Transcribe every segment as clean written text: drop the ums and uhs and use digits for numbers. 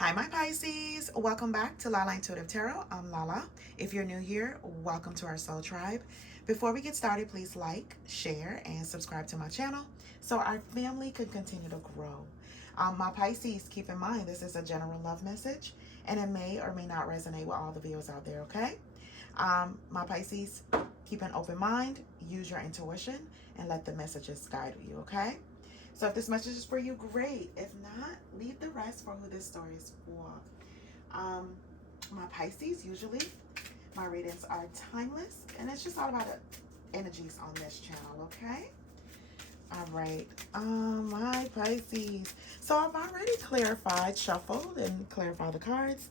Hi, my Pisces. Welcome back to Lala Intuitive Tarot. I'm Lala. If you're new here, welcome to our soul tribe. Before we get started, please like, share, and subscribe to my channel so our family can continue to grow. My Pisces, keep in mind this is a general love message and it may or may not resonate with all the viewers out there, okay? My Pisces, keep an open mind, use your intuition, and let the messages guide you, okay? So if this message is for you, great. If not, leave the rest for who this story is for. My Pisces, usually my readings are timeless, and it's just all about the energies on this channel, okay? All right, my Pisces. So I've already shuffled, and clarified the cards.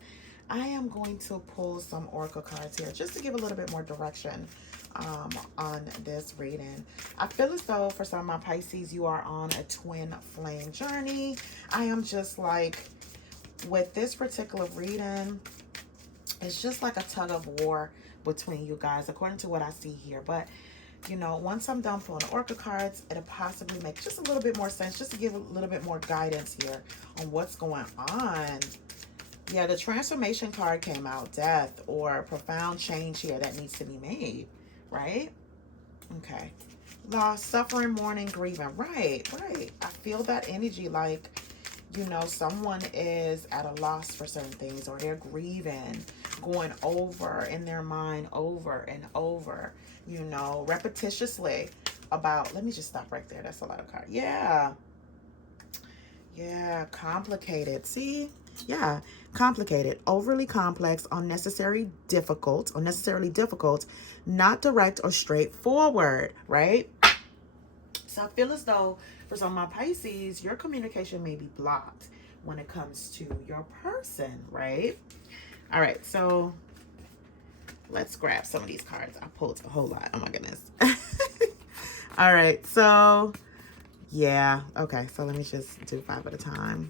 I am going to pull some oracle cards here just to give a little bit more direction on this reading. I feel as though for some of my Pisces, you are on a twin flame journey. I am just like, with this particular reading, it's just like a tug of war between you guys, according to what I see here. But you know, once I'm done pulling the oracle cards, it'll possibly make just a little bit more sense, just to give a little bit more guidance here on what's going on. Yeah, the transformation card came out, death or profound change here that needs to be made, right? Okay. Loss, suffering, mourning, grieving. Right. I feel that energy, like, you know, someone is at a loss for certain things, or they're grieving, going over in their mind over and over, you know, repetitiously about, let me just stop right there. That's a lot of cards. Yeah, complicated. See? Yeah, complicated, overly complex, unnecessarily difficult, not direct or straightforward, right? So I feel as though for some of my Pisces, your communication may be blocked when it comes to your person, right? All right, so let's grab some of these cards. I pulled a whole lot. Oh my goodness. All right, so yeah, okay, so let me just do 5 at a time.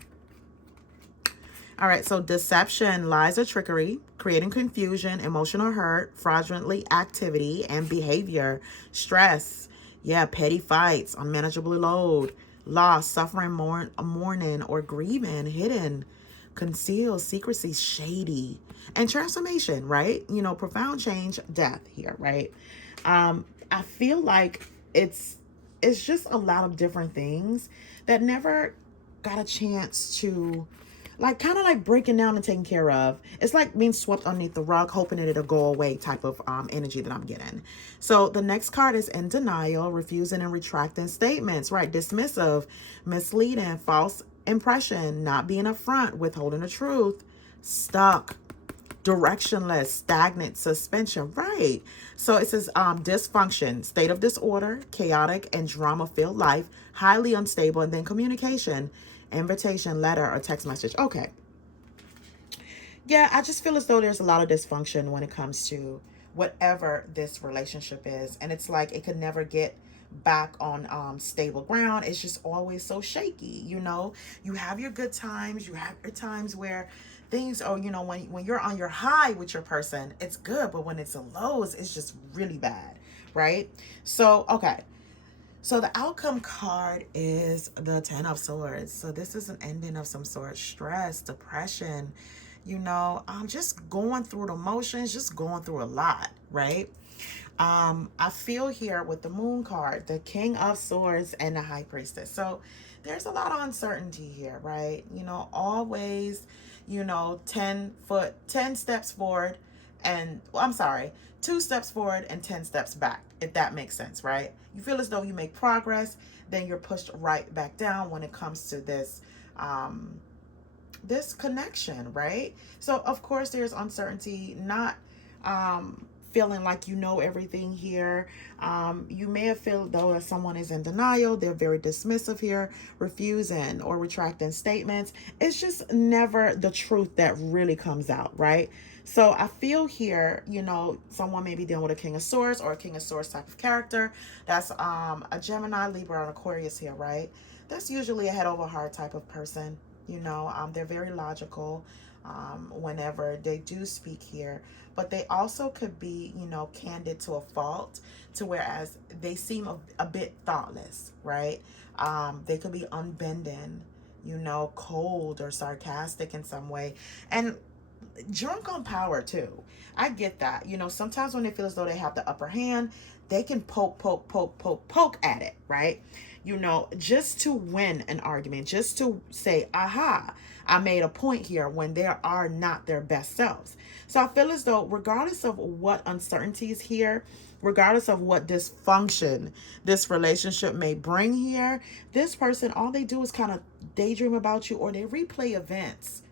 All right, so deception, lies or trickery, creating confusion, emotional hurt, fraudulently activity and behavior, stress, yeah, petty fights, unmanageable load, loss, suffering, mourning or grieving, hidden, concealed, secrecy, shady, and transformation, right? You know, profound change, death here, right? I feel like it's just a lot of different things that never got a chance to, like, kind of like breaking down and taken care of. It's like being swept underneath the rug, hoping that it'll go away type of energy that I'm getting. So the next card is in denial, refusing and retracting statements, right? Dismissive, misleading, false impression, not being upfront, withholding the truth, stuck, directionless, stagnant, suspension, right? So it says dysfunction, state of disorder, chaotic and drama-filled life, highly unstable, and then communication, invitation, letter, or text message. Okay. Yeah, I just feel as though there's a lot of dysfunction when it comes to whatever this relationship is. And it's like it could never get back on stable ground. It's just always so shaky, you know? You have your good times, you have your times where things are, you know, when you're on your high with your person, it's good, but when it's in lows, it's just really bad, right? So, okay. So the outcome card is the 10 of Swords. So this is an ending of some sort. Stress, depression, you know, I'm just going through the motions, just going through a lot, right? I feel here with the Moon card, the King of Swords and the High Priestess. So there's a lot of uncertainty here, right? You know, always, you know, 10 steps forward and, well, I'm sorry, 2 steps forward and 10 steps back, if that makes sense, right? You feel as though you make progress, then you're pushed right back down when it comes to this, this connection, right? So of course there's uncertainty, not feeling like you know everything here. You may have felt though that someone is in denial, they're very dismissive here, refusing or retracting statements. It's just never the truth that really comes out, right? So I feel here, you know, someone may be dealing with a King of Swords or a King of Swords type of character. That's a Gemini, Libra, and Aquarius here, right? That's usually a head over heart type of person. You know, they're very logical whenever they do speak here, but they also could be, you know, candid to a fault, to whereas they seem a bit thoughtless, right? They could be unbending, you know, cold or sarcastic in some way. And drunk on power too. I get that. You know, sometimes when they feel as though they have the upper hand, they can poke at it, right? You know, just to win an argument, just to say, aha, I made a point here when they are not their best selves. So I feel as though, regardless of what uncertainties here, regardless of what dysfunction this relationship may bring here, this person, all they do is kind of daydream about you, or they replay events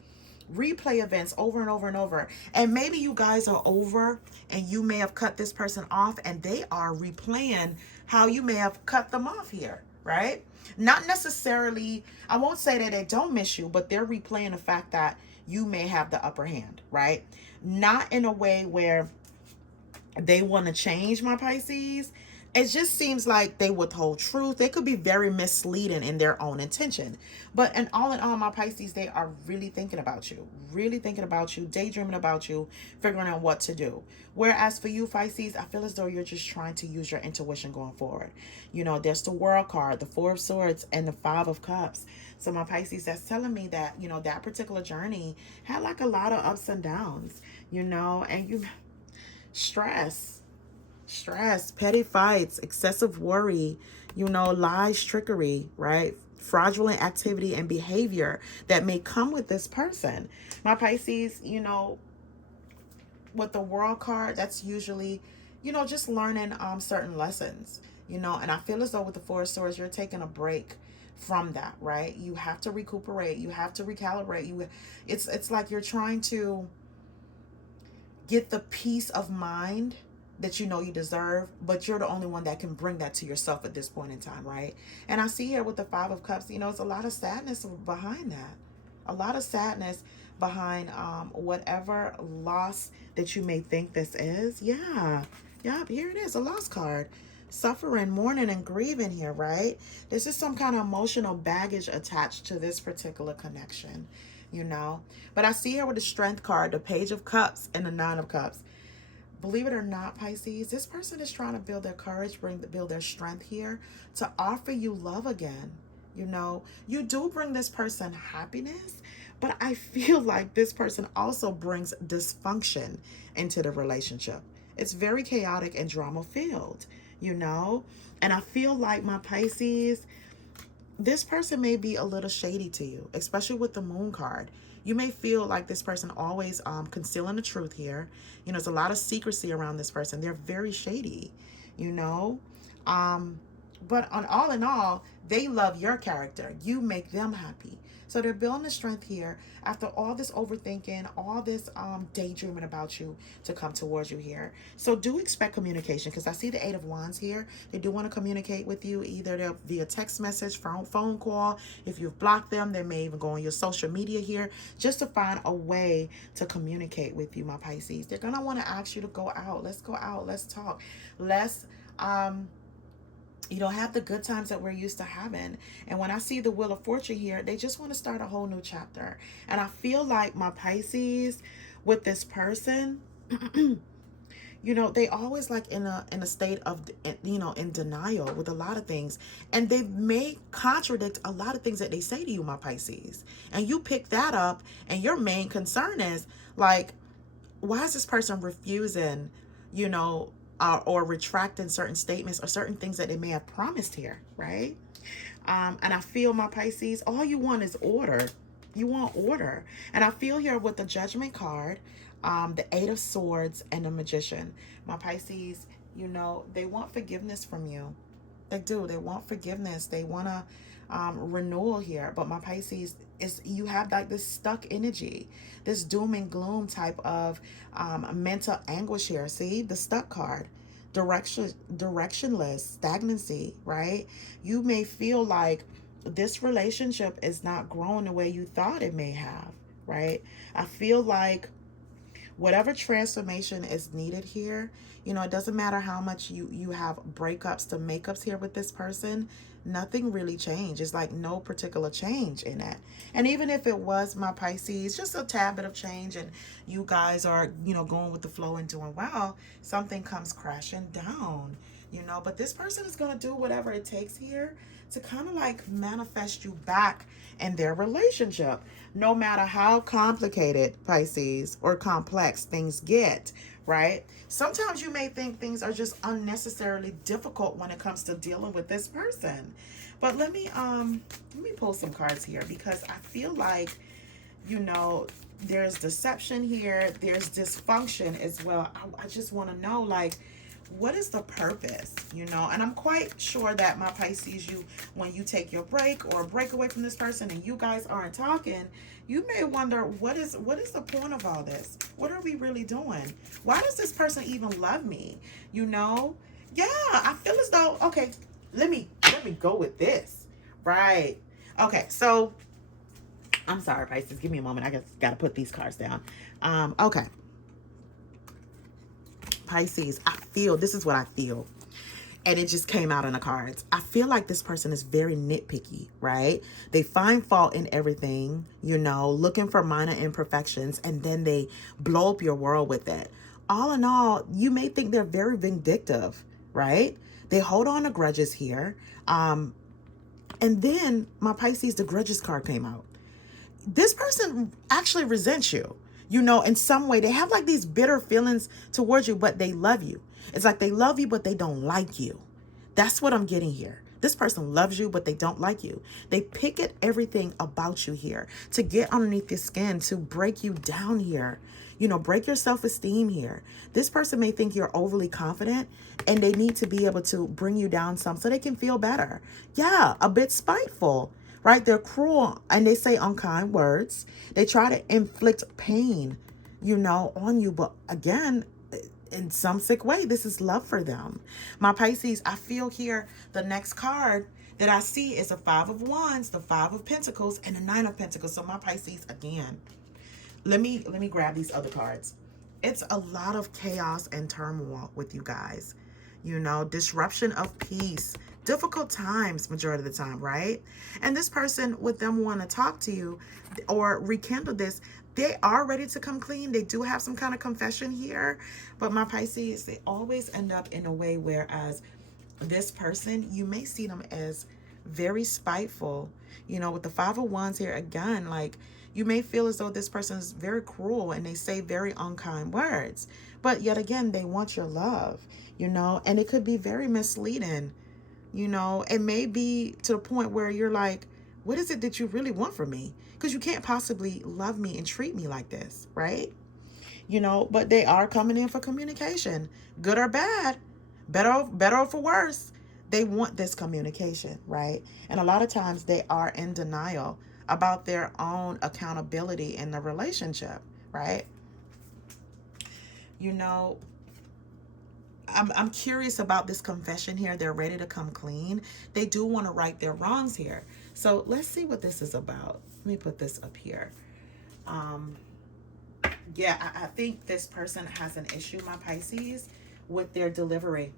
over and over and over. And maybe you guys are over and you may have cut this person off and they are replaying how you may have cut them off here, right? Not necessarily, I won't say that they don't miss you, but they're replaying the fact that you may have the upper hand, right? Not in a way where they want to change, my Pisces. It just seems like they withhold truth. They could be very misleading in their own intention. But in all, my Pisces, they are really thinking about you, daydreaming about you, figuring out what to do. Whereas for you, Pisces, I feel as though you're just trying to use your intuition going forward. You know, there's the World card, the Four of Swords, and the Five of Cups. So my Pisces, that's telling me that, you know, that particular journey had like a lot of ups and downs, you know, and you... stress, petty fights, excessive worry, you know, lies, trickery, right? Fraudulent activity and behavior that may come with this person. My Pisces, you know, with the World card, that's usually, you know, just learning certain lessons, you know, and I feel as though with the Four of Swords, you're taking a break from that, right? You have to recuperate, you have to recalibrate. It's like you're trying to get the peace of mind that you know you deserve, but you're the only one that can bring that to yourself at this point in time, right? And I see here with the Five of Cups, you know, it's a lot of sadness behind that. A lot of sadness behind whatever loss that you may think this is. Yeah, here it is, a loss card. Suffering, mourning, and grieving here, right? This is some kind of emotional baggage attached to this particular connection, you know. But I see here with the Strength card, the Page of Cups, and the Nine of Cups. Believe it or not, Pisces, this person is trying to build their courage, build their strength here to offer you love again. You know, you do bring this person happiness, but I feel like this person also brings dysfunction into the relationship. It's very chaotic and drama filled, you know. And I feel like, my Pisces, this person may be a little shady to you, especially with the Moon card. You may feel like this person always concealing the truth here. You know, there's a lot of secrecy around this person. They're very shady, you know. But all in all, they love your character. You make them happy. So they're building the strength here after all this overthinking, all this daydreaming about you to come towards you here. So do expect communication, because I see the Eight of Wands here. They do want to communicate with you, either via text message, phone call. If you've blocked them, they may even go on your social media here just to find a way to communicate with you, my Pisces. They're going to want to ask you to go out. Let's go out. Let's talk. Let's you know, have the good times that we're used to having. And when I see the Wheel of Fortune here, they just want to start a whole new chapter. And I feel like, my Pisces, with this person, you know, they always like in a state of, you know, in denial with a lot of things. And they may contradict a lot of things that they say to you, my Pisces. And you pick that up, and your main concern is like, why is this person refusing, you know, or retracting certain statements or certain things that they may have promised here, right? And I feel, my Pisces, all you want is order. You want order. And I feel here with the Judgment card, the Eight of Swords, and the Magician. My Pisces, you know, they want forgiveness from you. They do. They want forgiveness. They want to renewal here. But my Pisces, you have like this stuck energy, this doom and gloom type of mental anguish here. See the stuck card, directionless, stagnancy, right? You may feel like this relationship is not growing the way you thought it may have, right? I feel like whatever transformation is needed here, you know, it doesn't matter how much you have breakups to makeups here with this person, nothing really changed. It's like no particular change in it. And even if it was, my Pisces, just a tad bit of change, and you guys are, you know, going with the flow and doing well, something comes crashing down. you know, but this person is going to do whatever it takes here to kind of like manifest you back in their relationship, no matter how complicated, Pisces, or complex things get, right? Sometimes you may think things are just unnecessarily difficult when it comes to dealing with this person. But let me pull some cards here, because I feel like, you know, there's deception here, there's dysfunction as well. I just want to know, like, what is the purpose, you know? And I'm quite sure that, my Pisces, when you take your break or break away from this person and you guys aren't talking, you may wonder, what is the point of all this? What are we really doing? Why does this person even love me? You know? Yeah, I feel as though, okay, let me go with this. Right. Okay, so I'm sorry, Pisces. Give me a moment. I just got to put these cards down. Okay. Pisces, this is what I feel. And it just came out in the cards. I feel like this person is very nitpicky, right? They find fault in everything, you know, looking for minor imperfections, and then they blow up your world with it. All in all, you may think they're very vindictive, right? They hold on to grudges here. And then, my Pisces, the grudges card came out. This person actually resents you, you know, in some way. They have like these bitter feelings towards you, but they love you. It's like they love you, but they don't like you. That's what I'm getting here. This person loves you, but they don't like you. They pick at everything about you here to get underneath your skin, to break you down here, you know, break your self-esteem here. This person may think you're overly confident, and they need to be able to bring you down some so they can feel better. Yeah, a bit spiteful. Right? They're cruel, and they say unkind words. They try to inflict pain, you know, on you. But again, in some sick way, this is love for them. My Pisces, I feel here the next card that I see is a 5 of Wands, the 5 of Pentacles, and the 9 of Pentacles. So my Pisces, again, let me grab these other cards. It's a lot of chaos and turmoil with you guys. You know, disruption of peace, difficult times majority of the time, right? And this person, with them want to talk to you or rekindle this, they are ready to come clean. They do have some kind of confession here. But my Pisces, they always end up in a way whereas this person, you may see them as very spiteful. You know, with the 5 of Wands here, again, like, you may feel as though this person is very cruel and they say very unkind words. But yet again, they want your love, you know, and it could be very misleading. You know, it may be to the point where you're like, what is it that you really want from me? Because you can't possibly love me and treat me like this, right? You know, but they are coming in for communication, good or bad, better or for worse. They want this communication, right? And a lot of times they are in denial about their own accountability in the relationship, right? You know, I'm curious about this confession here. They're ready to come clean. They do want to right their wrongs here. So let's see what this is about. Let me put this up here. Yeah, I think this person has an issue, my Pisces, with their delivery.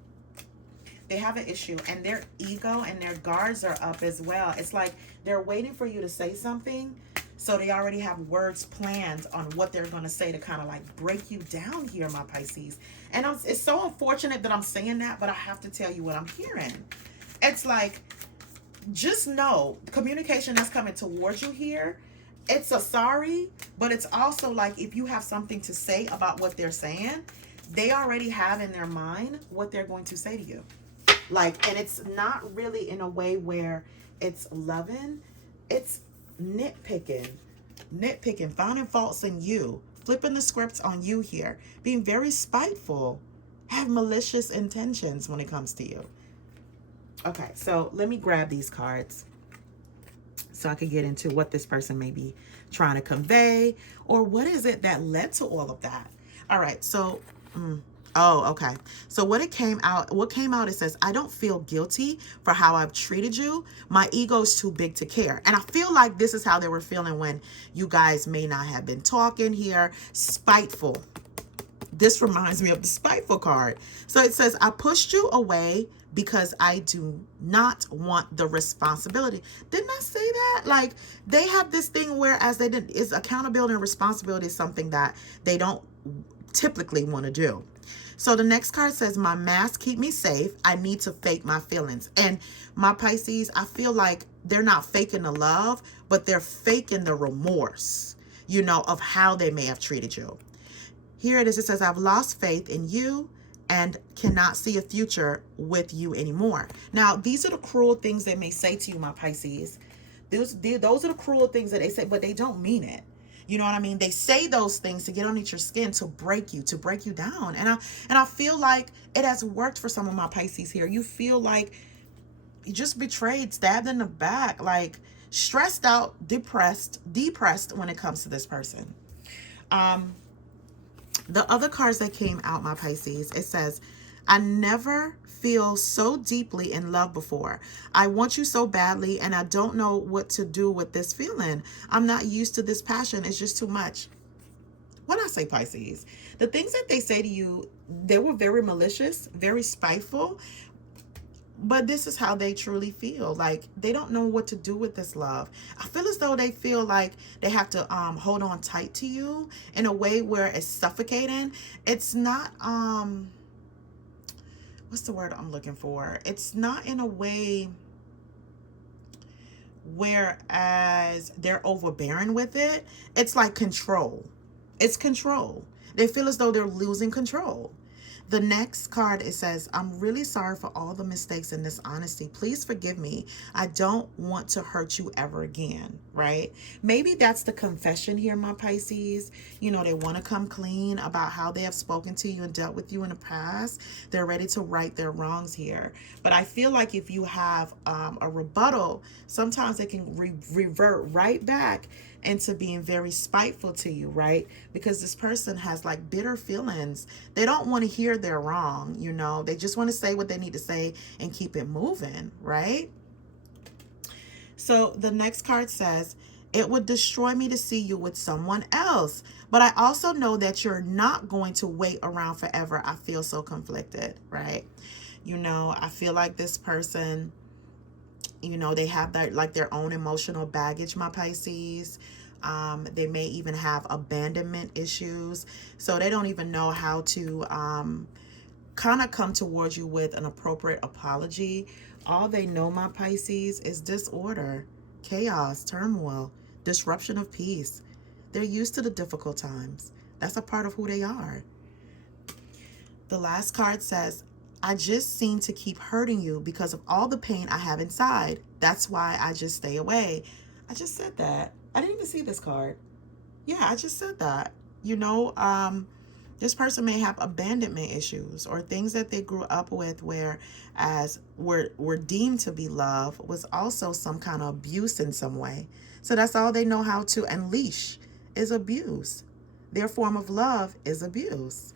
They have an issue, and their ego and their guards are up as well. It's like they're waiting for you to say something, so they already have words planned on what they're going to say to kind of like break you down here, my Pisces. And it's so unfortunate that I'm saying that, but I have to tell you what I'm hearing. It's like, just know the communication that's coming towards you here, it's a sorry, but it's also like if you have something to say about what they're saying, they already have in their mind what they're going to say to you. Like, and it's not really in a way where it's loving, it's nitpicking, finding faults in you, flipping the scripts on you here, being very spiteful, have malicious intentions when it comes to you. Okay, so let me grab these cards so I could get into what this person may be trying to convey, or what is it that led to all of that. All right, so oh, okay. So what came out, it says, I don't feel guilty for how I've treated you. My ego's too big to care. And I feel like this is how they were feeling when you guys may not have been talking here. Spiteful. This reminds me of the spiteful card. So it says, I pushed you away because I do not want the responsibility. Didn't I say that? Like, they have this thing whereas is accountability and responsibility is something that they don't typically want to do. So the next card says, my mask keep me safe. I need to fake my feelings. And my Pisces, I feel like they're not faking the love, but they're faking the remorse, you know, of how they may have treated you. Here it is. It says, I've lost faith in you and cannot see a future with you anymore. Now, these are the cruel things they may say to you, my Pisces. Those are the cruel things that they say, but they don't mean it. You know what I mean? They say those things to get underneath your skin, to break you down. And I feel like it has worked for some of my Pisces here. You feel like you just betrayed, stabbed in the back, like stressed out, depressed when it comes to this person. The other cards that came out, my Pisces, it says, I never feel so deeply in love before. I want you so badly, and I don't know what to do with this feeling. I'm not used to this passion. It's just too much. When I say Pisces, the things that they say to you, they were very malicious, very spiteful, but this is how they truly feel. Like, they don't know what to do with this love. I feel as though they feel like they have to hold on tight to you in a way where it's suffocating. It's not what's the word I'm looking for? It's not in a way whereas they're overbearing with it. It's like control. It's control. They feel as though they're losing control. The next card, it says, I'm really sorry for all the mistakes and dishonesty. Please forgive me. I don't want to hurt you ever again, right? Maybe that's the confession here, my Pisces. You know, they want to come clean about how they have spoken to you and dealt with you in the past. They're ready to right their wrongs here. But I feel like if you have a rebuttal, sometimes they can revert right back into being very spiteful to you, right? Because this person has like bitter feelings. They don't want to hear they're wrong, you know. They just want to say what they need to say and keep it moving, right? So the next card says, it would destroy me to see you with someone else, but I also know that you're not going to wait around forever. I feel so conflicted, right? You know, I feel like this person, you know, they have that like their own emotional baggage, my Pisces. They may even have abandonment issues. So they don't even know how to kind of come towards you with an appropriate apology. All they know, my Pisces, is disorder, chaos, turmoil, disruption of peace. They're used to the difficult times. That's a part of who they are. The last card says, I just seem to keep hurting you because of all the pain I have inside. That's why I just stay away. I just said that. I didn't even see this card. Yeah, I just said that. You know, this person may have abandonment issues or things that they grew up with where as were deemed to be love was also some kind of abuse in some way. So that's all they know how to unleash is abuse. Their form of love is abuse.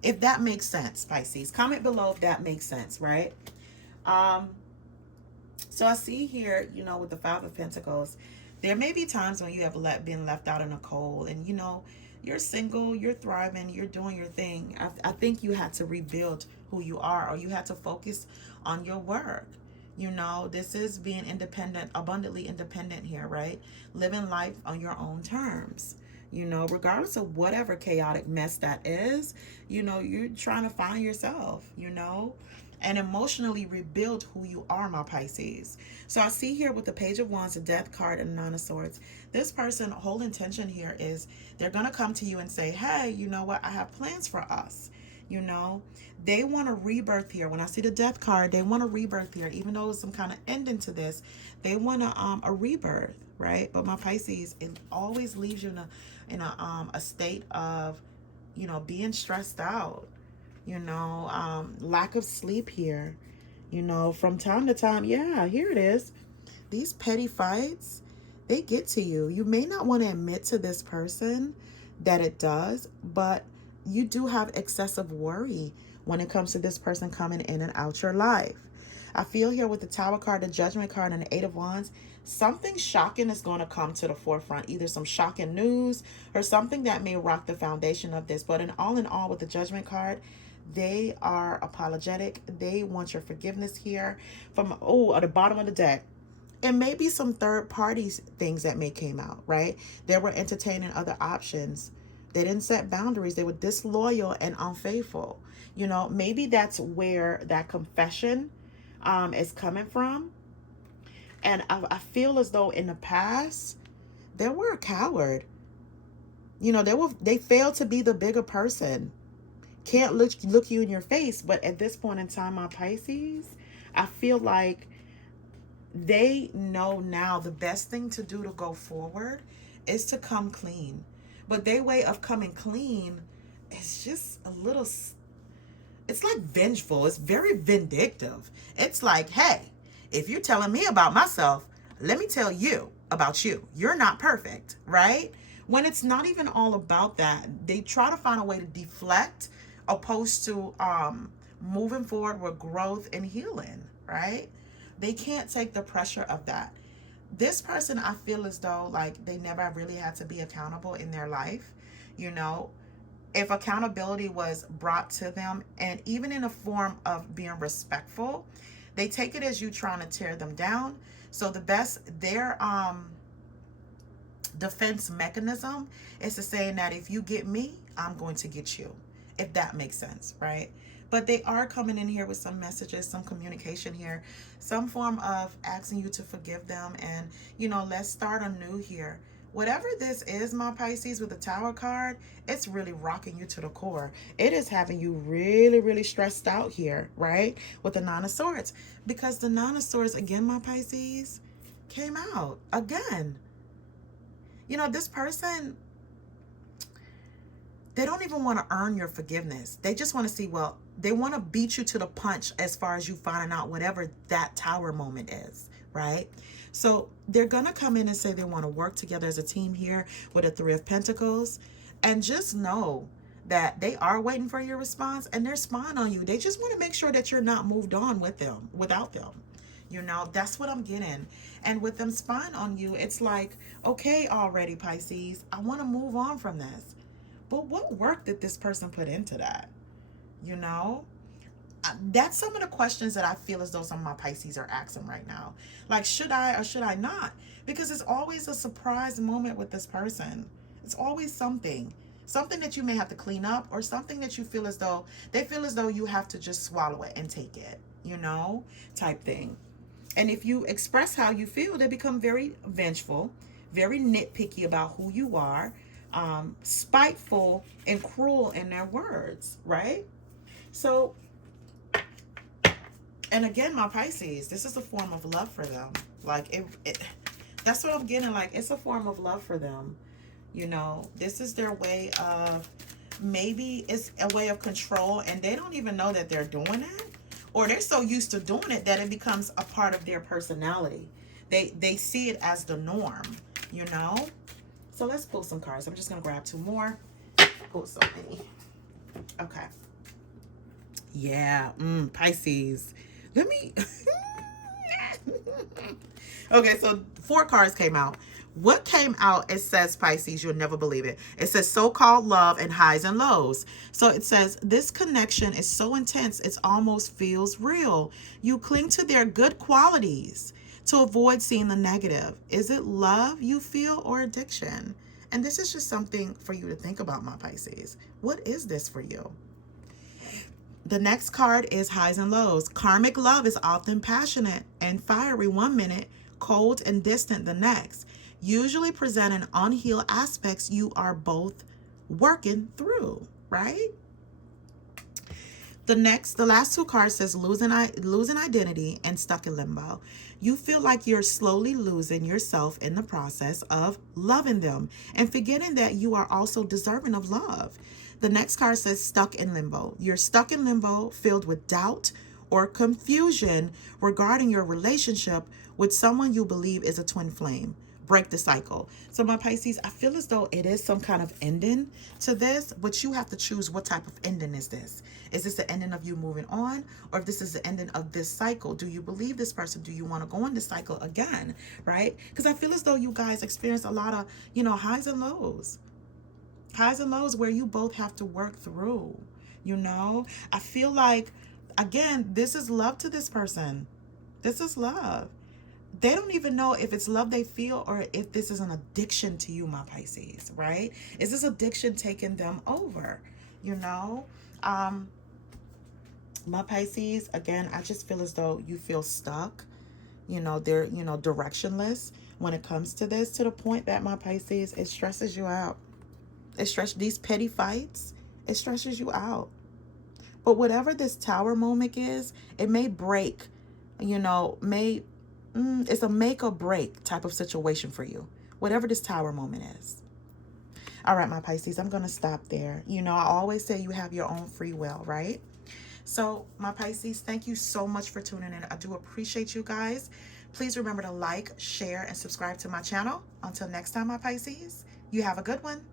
If that makes sense, Pisces. Comment below if that makes sense, right? So I see here, you know, with the Five of Pentacles, there may be times when you have been left out in the cold and, you know, you're single, you're thriving, you're doing your thing. I think you had to rebuild who you are, or you had to focus on your work. You know, this is being independent, abundantly independent here, right? Living life on your own terms. You know, regardless of whatever chaotic mess that is, you know, you're trying to find yourself, you know, and emotionally rebuild who you are, my Pisces. So I see here with the Page of Wands, the Death card, and the Nine of Swords, this person, whole intention here is they're going to come to you and say, hey, you know what? I have plans for us. You know, they want a rebirth here. When I see the Death card, they want a rebirth here. Even though it's some kind of ending to this, they want a rebirth, right? But my Pisces, it always leaves you in a state of, you know, being stressed out, you know, lack of sleep here, you know, from time to time. Yeah, here it is. These petty fights, they get to you. You may not want to admit to this person that it does, but you do have excessive worry when it comes to this person coming in and out your life. I feel here with the Tower card, the Judgment card, and the Eight of Wands, something shocking is going to come to the forefront. Either some shocking news or something that may rock the foundation of this. But in all, with the Judgment card, they are apologetic. They want your forgiveness here. From, at the bottom of the deck, it may be some third party things that may came out, right? They were entertaining other options They didn't set boundaries. They were disloyal and unfaithful. You know, maybe that's where that confession is coming from. And I feel as though in the past, they were a coward. You know, they failed to be the bigger person. Can't look you in your face. But at this point in time, my Pisces, I feel like they know now the best thing to do to go forward is to come clean. But their way of coming clean is just a little, it's like vengeful. It's very vindictive. It's like, hey, if you're telling me about myself, let me tell you about you. You're not perfect, right? When it's not even all about that, they try to find a way to deflect opposed to moving forward with growth and healing, right? They can't take the pressure of that. This person, I feel as though like they never really had to be accountable in their life. You know, if accountability was brought to them, and even in a form of being respectful, they take it as you trying to tear them down. So their defense mechanism is to saying that if you get me, I'm going to get you, if that makes sense, right? But they are coming in here with some messages, some communication here, some form of asking you to forgive them and, you know, let's start anew here. Whatever this is, my Pisces, with the Tower card, it's really rocking you to the core. It is having you really, really stressed out here, right? With the Nine of Swords. Because the Nine of Swords, again, my Pisces, came out again. You know, this person, they don't even want to earn your forgiveness. They just want to see, well, they want to beat you to the punch as far as you finding out whatever that Tower moment is, right? So they're going to come in and say they want to work together as a team here with a Three of Pentacles. And just know that they are waiting for your response and they're spying on you. They just want to make sure that you're not moved on without them. You know, that's what I'm getting. And with them spying on you, it's like, okay, already, Pisces, I want to move on from this. But what work did this person put into that? You know? That's some of the questions that I feel as though some of my Pisces are asking right now. Like, should I or should I not? Because it's always a surprise moment with this person. It's always something that you may have to clean up, or something that you feel as though they feel as though you have to just swallow it and take it, you know, type thing. And if you express how you feel, they become very vengeful, very nitpicky about who you are, spiteful and cruel in their words, right? So, and again, my Pisces, this is a form of love for them. Like, that's what I'm getting. Like, it's a form of love for them. You know, this is their way of, maybe it's a way of control, and they don't even know that they're doing it. Or they're so used to doing it that it becomes a part of their personality. They see it as the norm, you know? So let's pull some cards. I'm just going to grab two more. Pull so many. Okay. Yeah, Pisces. Let me... Okay, so 4 cards came out. What came out, it says, Pisces, you'll never believe it. It says so-called love and highs and lows. So it says, this connection is so intense, it almost feels real. You cling to their good qualities to avoid seeing the negative. Is it love you feel or addiction? And this is just something for you to think about, my Pisces. What is this for you? The next card is highs and lows. Karmic love is often passionate and fiery one minute, cold and distant the next, usually presenting unhealed aspects you are both working through, right? The last 2 cards says losing identity and stuck in limbo. You feel like you're slowly losing yourself in the process of loving them and forgetting that you are also deserving of love. The next card says stuck in limbo. You're stuck in limbo, filled with doubt or confusion regarding your relationship with someone you believe is a twin flame. Break the cycle. So my Pisces, I feel as though it is some kind of ending to this, but you have to choose what type of ending is this. Is this the ending of you moving on, or if this is the ending of this cycle? Do you believe this person? Do you want to go in this cycle again, right? Because I feel as though you guys experience a lot of, you know, highs and lows. Highs and lows where you both have to work through, you know? I feel like, again, this is love to this person. This is love. they don't even know if it's love they feel or if this is an addiction to you, my Pisces, right? Is this addiction taking them over? You know? My Pisces, again, I just feel as though you feel stuck. You know, they're, you know, directionless when it comes to this, to the point that, my Pisces, it stresses you out. It stresses these petty fights. It stresses you out. But whatever this Tower moment is, it may break, you know, it's a make or break type of situation for you. Whatever this Tower moment is. All right, my Pisces, I'm going to stop there. You know, I always say you have your own free will, right? So, my Pisces, thank you so much for tuning in. I do appreciate you guys. Please remember to like, share, and subscribe to my channel. Until next time, my Pisces, you have a good one.